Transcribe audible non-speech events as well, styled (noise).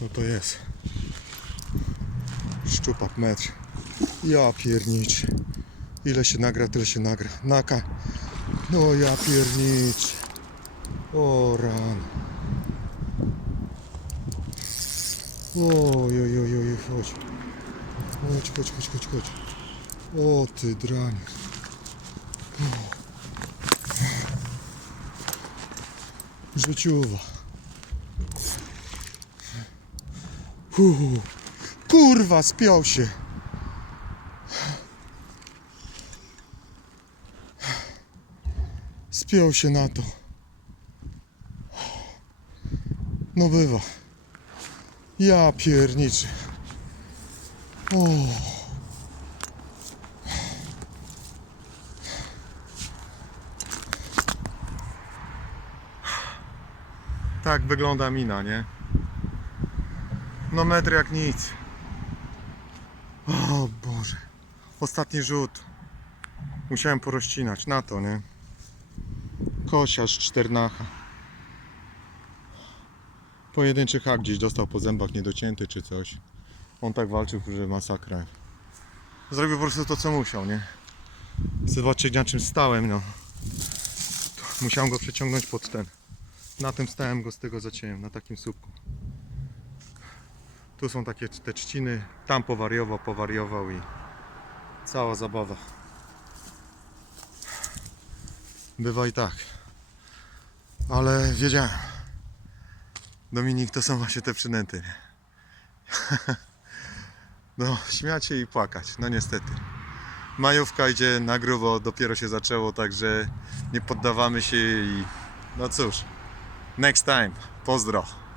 No to jest. Szczupak metr. Ja piernicz. Ile się nagra, tyle się nagra. Naka. No ja piernicz. O ran. Oj, oj, oj, oj, chodź. Chodź, chodź, chodź, chodź, chodź. O ty drań. Życiowa. Uuu, kurwa, spiął się. Spiął się na to. No bywa. Ja pierniczy. O. Tak wygląda mina, nie? No metr jak nic. O Boże. Ostatni rzut. Musiałem porozcinać na to, nie? Kosiarz czternacha. Pojedynczy hak gdzieś dostał po zębach niedocięty czy coś. On tak walczył, że masakra. Zrobił po prostu to, co musiał, nie? Zobaczyć na czym stałem, no. Musiałem go przeciągnąć pod ten. Na tym stałem go z tego zacięłem, na takim słupku. Tu są takie te trzciny, tam powariował, powariował i cała zabawa. Bywa i tak. Ale wiedziałem. Dominik, to są właśnie te przynęty. (laughs) No, śmiać się i płakać. No niestety. Majówka idzie na grubo, dopiero się zaczęło, także nie poddawamy się i no cóż. Next time. Pozdro.